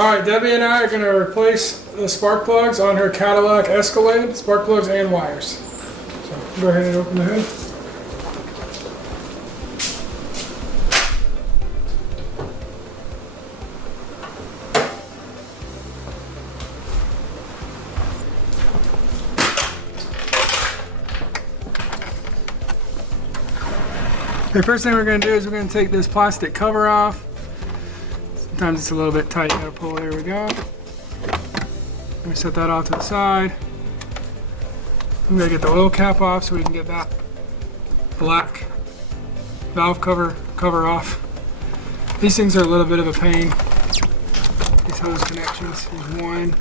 Alright, Debbie and I are going to replace the spark plugs on her Cadillac Escalade, spark plugs and wires. So go ahead and open the hood. The first thing we're going to do is we're going to take this plastic cover off. Sometimes it's a little bit tight, gotta pull, there we go. Let me set that off to the side. I'm gonna get the oil cap off so we can get that black valve cover off. These things are a little bit of a pain. These hose connections, there's one,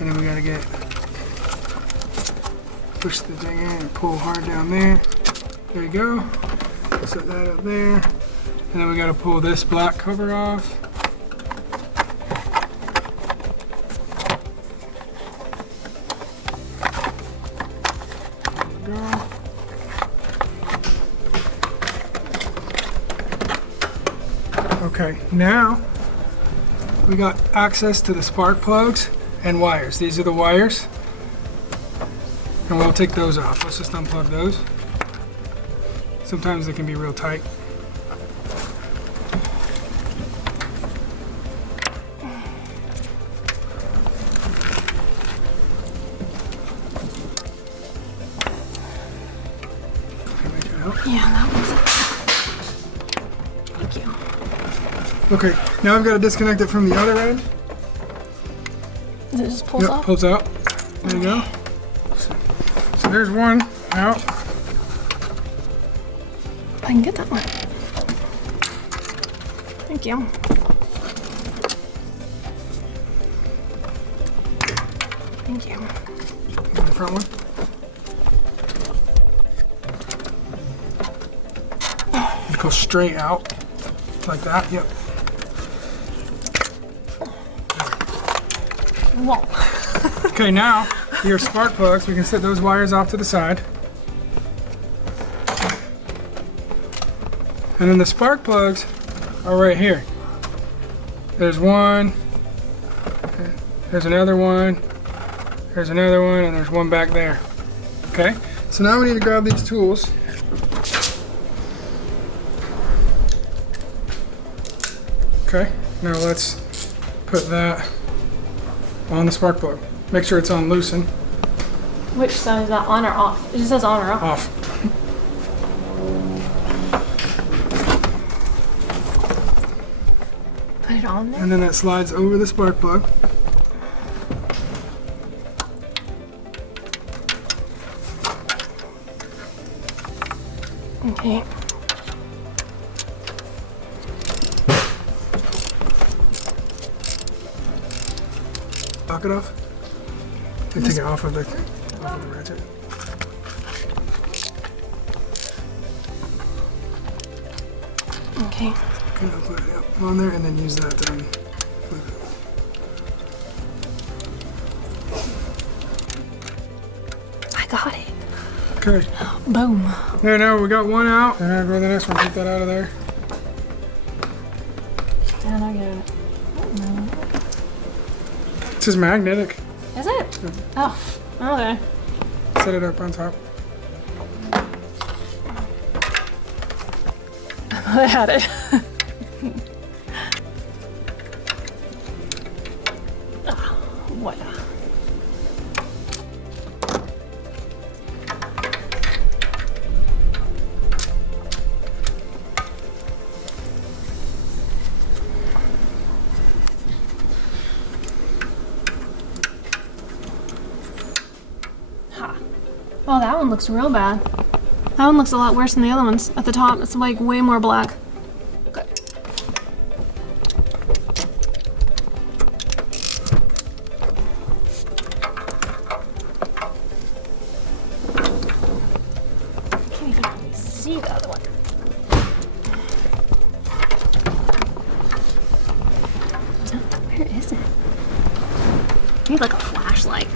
and then we gotta push the thing in and pull hard down there. There you go. Set that up there. And then we gotta pull this black cover off. Okay, now we got access to the spark plugs and wires. These are the wires, and we'll take those off. Let's just unplug those. Sometimes they can be real tight. Yeah, that one's it. Thank you. Okay, now I've got to disconnect it from the other end. It just pulls off? Pulls out. There you go. So there's one out. I can get that one. Thank you. Thank you. The front one. It goes straight out like that. Yep. Whoa. Okay, now your spark plugs, we can set those wires off to the side. And then the spark plugs are right here. There's one, there's another one, there's another one, and there's one back there. Okay, so now we need to grab these tools. Okay, now let's put that on the spark plug. Make sure it's on loosen. Which side is that, on or off? It just says on or off. Off. Put it on there. And then that slides over the spark plug. Okay. Knock it off. And take it off of the ratchet. Okay. Okay, I'll put it on there and then use that to flip it. I got it. Okay. Boom. There, now we got one out. And I'll go to the next one. Take that out of there. And I get it. This is magnetic. Is it? Oh, okay. Set it up on top. I had it. What? Ha. Oh, that one looks real bad. That one looks a lot worse than the other ones. At the top, it's like way more black. Okay. I can't even really see the other one. Where is it? I need like a flashlight.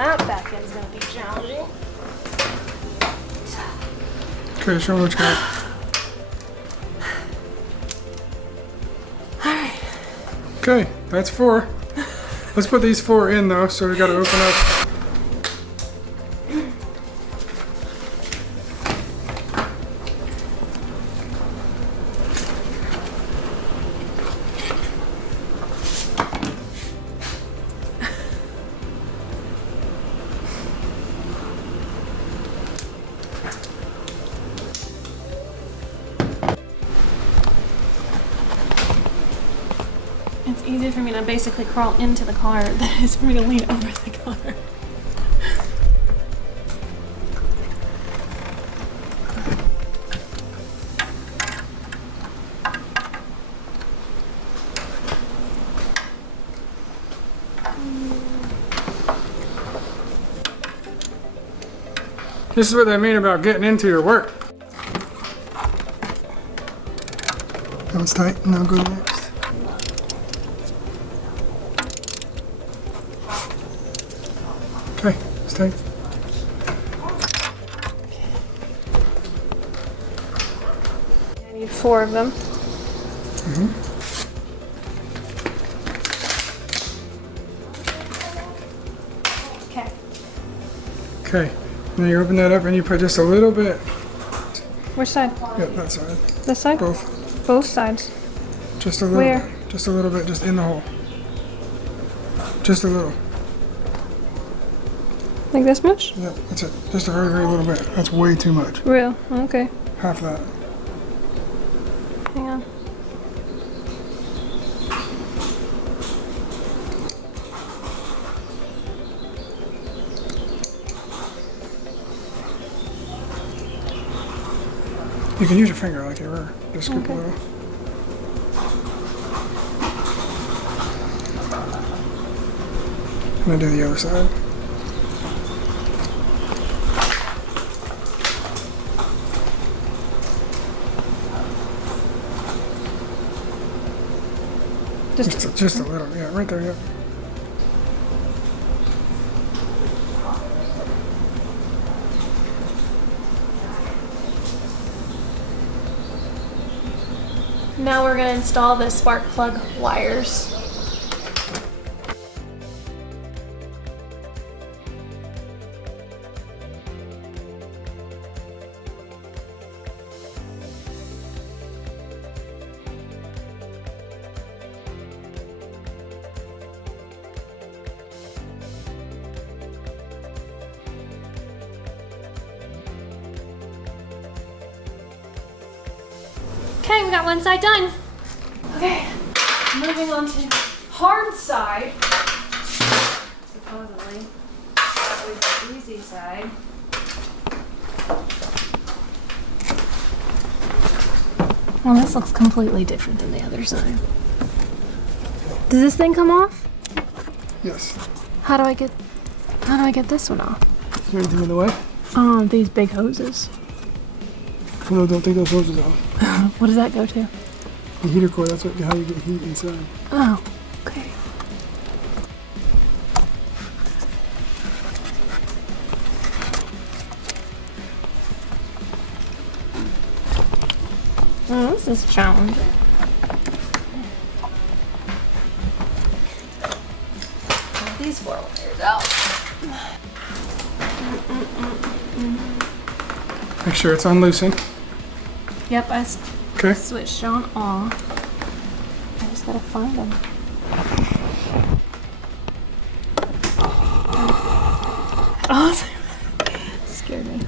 that back end's gonna be challenging. Okay, show me what you got. Alright. Okay, that's 4. Let's put these 4 in though, so we gotta open up. It's easier for me to basically crawl into the car than it is for me to lean over the car. This is what they mean about getting into your work. That one's tight. Now go next. Okay, it's tight. I need 4 of them. Okay. Okay, now you open that up and you put just a little bit. Which side? Yep, that side. This side? Both. Both sides. Just a little Where? bit. Just a little bit, just in the hole. Just a little. Like this much? Yep, that's it. Just a very, very little bit. That's way too much. Real. Okay. Half that. Hang on. You can use your finger like you were. Just scoop a Okay. little. I'm gonna do the other side. Just a little, yeah, right there, yeah. Now we're gonna install the spark plug wires. Okay, we got one side done. Okay, moving on to hard side. Supposedly, that was the easy side. Well, this looks completely different than the other side. Does this thing come off? Yes. How do I get this one off? Is there anything in the way? These big hoses. No, don't take those hoses off. What does that go to? The heater core, that's how you get heat inside. Oh, okay. Oh, this is challenging. Get these 4 wires out. Make sure it's unloosened. Yep, I Okay. switched on off. I just gotta find them. Oh, scared me.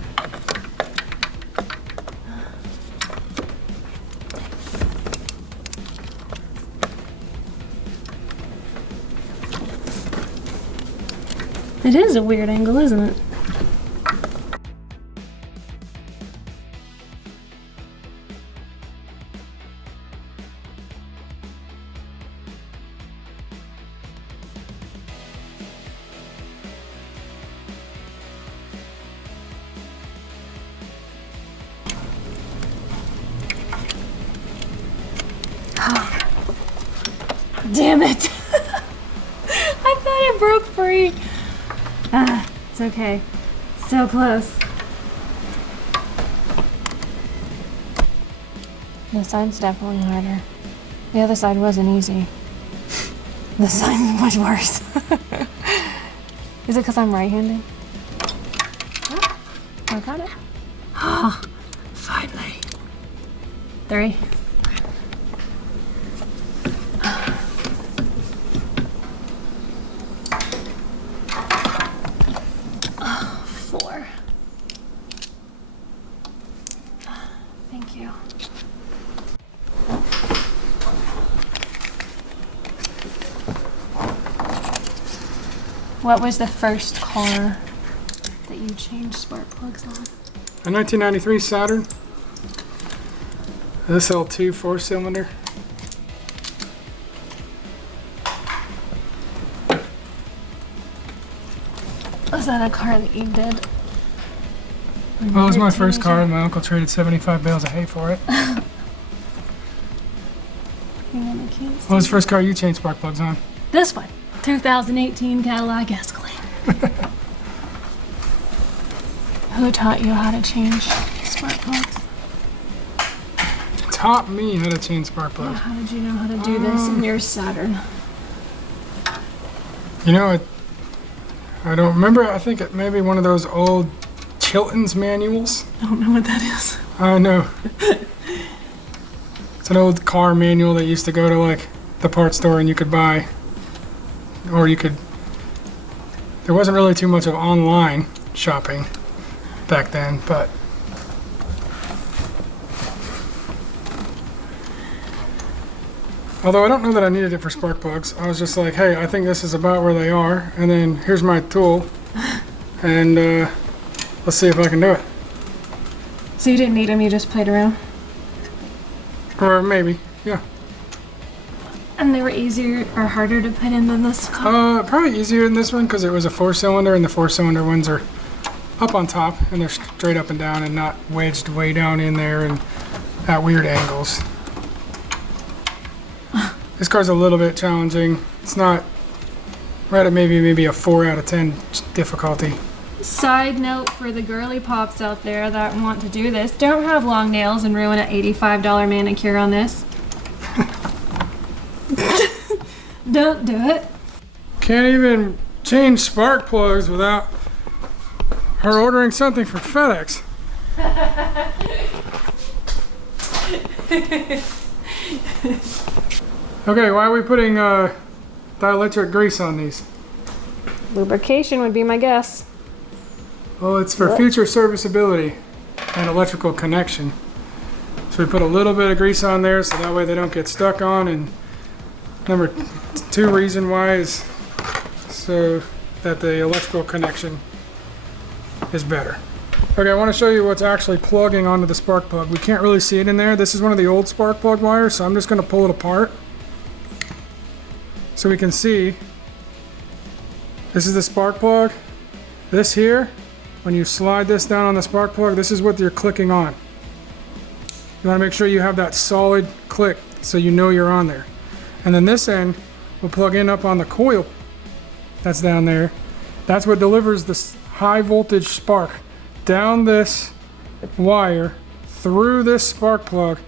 It is a weird angle, isn't it? Damn it! I thought it broke free. It's okay. So close. This side's definitely harder. The other side wasn't easy. This side's much worse. Is it because I'm right-handed? Oh, I got it. Oh, finally. 3. Oh, 4. Thank you. What was the first car that you changed spark plugs on? A 1993 Saturn. SL2 4-cylinder. Was that a car that you did? Well, it was my first car. My uncle traded 75 bales of hay for it. What was the first car you changed spark plugs on? This one. 2018 Cadillac Escalade. Who taught you how to change spark plugs? Taught me how to change spark plugs. How did you know how to do this in your Saturn? You know, I don't remember. I think it may be one of those old Chilton's manuals. I don't know what that is. I know. It's an old car manual that used to go to like the parts store and you could buy. Or you could, there wasn't really too much of online shopping back then, but although I don't know that I needed it for spark plugs, I was just like, hey, I think this is about where they are, and then here's my tool, and let's see if I can do it. So you didn't need them, you just played around? Or maybe, yeah. And they were easier or harder to put in than this car? Probably easier than this one because it was a 4-cylinder, and the 4-cylinder ones are up on top and they're straight up and down and not wedged way down in there and at weird angles. This car's a little bit challenging. It's not right at maybe a 4 out of 10 difficulty. Side note for the girly pops out there that want to do this, don't have long nails and ruin an $85 manicure on this. Don't do it. Can't even change spark plugs without her ordering something from FedEx. Okay, why are we putting dielectric grease on these? Lubrication would be my guess. Well, it's for future serviceability and electrical connection. So we put a little bit of grease on there so that way they don't get stuck on, and number 2 reason why is so that the electrical connection is better. Okay, I want to show you what's actually plugging onto the spark plug. We can't really see it in there. This is one of the old spark plug wires, so I'm just going to pull it apart so we can see. This is the spark plug. This here, when you slide this down on the spark plug, this is what you're clicking on. You want to make sure you have that solid click so you know you're on there. And then this end will plug in up on the coil that's down there. That's what delivers this high voltage spark down this wire through this spark plug,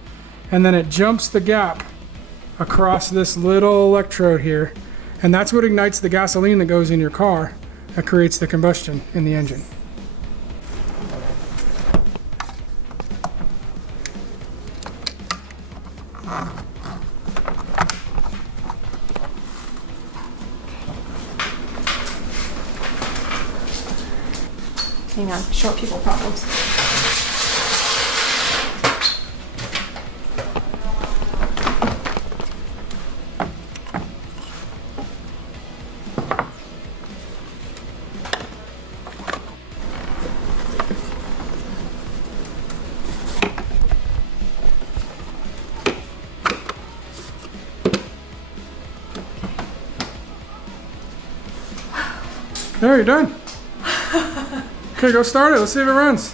and then it jumps the gap across this little electrode here, and that's what ignites the gasoline that goes in your car that creates the combustion in the engine. Hang on, short people problems. There, you're done. Okay, go start it. Let's see if it runs.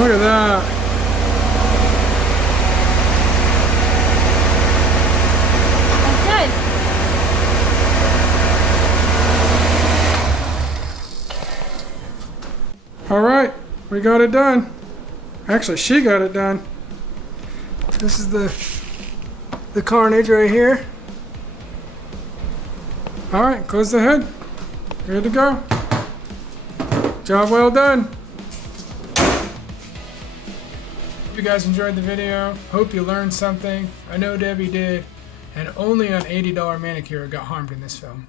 Look at that. That's good. All right, we got it done. Actually, she got it done. This is the carnage right here. All right, close the hood. Good to go. Job well done. Hope you guys enjoyed the video. Hope you learned something. I know Debbie did. And only an $80 manicure got harmed in this film.